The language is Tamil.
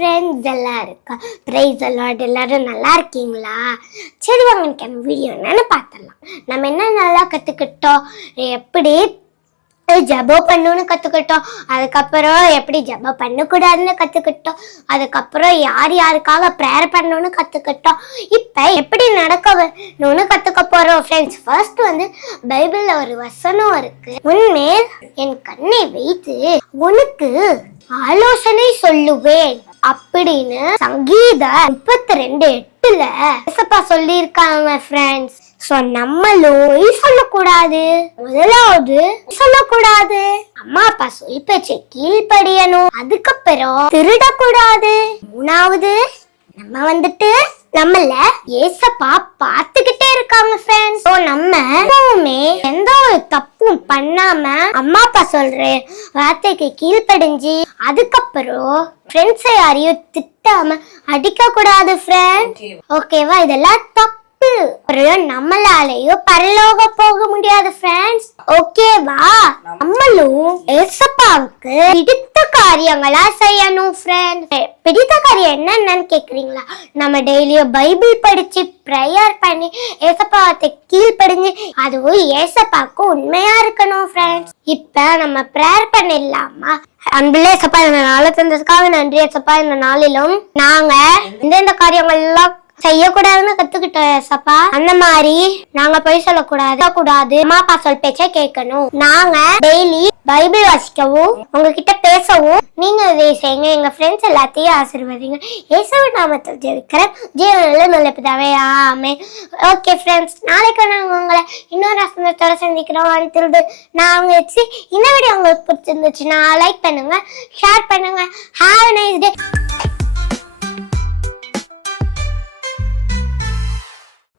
ஃப்ரெண்ட்ஸ் எல்லாம் இருக்கா. ப்ரைஸ் அலாட் எல்லாரும் நல்லா இருக்கீங்களா? சரி வாங்க நம்ம வீடியோ என்னன்னு பார்த்துடலாம். நம்ம என்ன நல்லா கற்றுக்கிட்டோம், எப்படி ஜபம் பண்ணணும்னு கற்றுக்கிட்டோம், அதுக்கப்புறம் எப்படி ஜபம் பண்ணக்கூடாதுன்னு கற்றுக்கிட்டோம், அதுக்கப்புறம் யார் யாருக்காக ப்ரேயர் பண்ணணும்னு கற்றுக்கிட்டோம். இப்போ எப்படி நடக்கணும்னு கற்றுக்க போகிறோம் ஃப்ரெண்ட்ஸ். ஃபர்ஸ்ட் பைபிளில் ஒரு வசனம் இருக்கு, உன்மேல் என் கண்ணை வைத்து உனக்கு ஆலோசனை சொல்லுவேன் அப்படின்னு சங்கீதம் 32:8 ஏசப்பா சொல்லியிருக்காங்க ஃப்ரெண்ட்ஸ். சோ நம்மளும் சொல்லக்கூடாது, முதலாவது சொல்லக்கூடாது, அம்மா அப்பா சொல் பேச்சை கீழ்படியணும், அதுக்கப்புறம் திருடக்கூடாது, மூணாவது நம்ம நம்மள ஏசப்பா பார்த்துக்கிட்டே இருக்காங்க ஃப்ரெண்ட்ஸ். ஸோ நம்ம எப்பவுமே எந்த ஒரு தப்பும் பண்ணாம அம்மா அப்பா சொல்ற வார்த்தைக்கு கீழ்ப்படிஞ்சு, அதுக்கப்புறம் ஃப்ரெண்ட்ஸை யாரையும் திட்டாம அடிக்க கூடாது ஃப்ரெண்ட். ஓகேவா? இதெல்லாம் தப்பு. நம்மளாலேயோ பரலோக போக முடியாது ஃப்ரெண்ட்ஸ். ஓகேவா? நம்மளும் ஏசப்பாவுக்கு பிடித்த காரியங்களா செய்யணும் ஃப்ரெண்ட். பிடித்த காரியம் என்னன்னு கேக்குறீங்களா? நம்ம டெய்லியும் பைபிள் படிச்சு ப்ரேயர் பண்ணி ஏசப்பாவத்தை கீழ்படிஞ்சு, அதுவும் ஏசப்பாவுக்கு உண்மையா இருக்கணும் ஃப்ரெண்ட்ஸ். இப்ப நம்ம ப்ரேயர் பண்ணிடலாமா? அன்புள்ள ஏசப்பா, இந்த நாளை தந்ததுக்காக நன்றி ஏசப்பா. இந்த நாளிலும் நாங்க எந்தெந்த காரியங்கள் எல்லாம் செய்யக்கூடாதுன்னு கத்துக்கிட்டோம் ஏசப்பா. அந்த மாதிரி நாங்க போய் சொல்லக்கூடாது, அம்மா அப்பா சொல் பேச்ச கேட்கணும். நாங்க டெய்லி பைபிள் வாசிக்கவும் உங்ககிட்ட பேசவும் நீங்க இதை செய்யுங்க. எங்க ஃப்ரெண்ட்ஸ் எல்லாத்தையும் ஆசீர்வதிங்க. இயேசுவின் நாமத்தில் ஜெபிக்கிறேன், ஜீவனுள்ள நல்ல பிதாவே, ஆமென். ஓகே ஃப்ரெண்ட்ஸ், நாளைக்கு நாங்க உங்களை இன்னொரு வசனத்தோட சந்திக்கிறோம். இந்த வீடியோ உங்களுக்கு பிடிச்சிருந்துச்சுன்னா லைக் பண்ணுங்க, ஷேர் பண்ணுங்க. Have a nice day.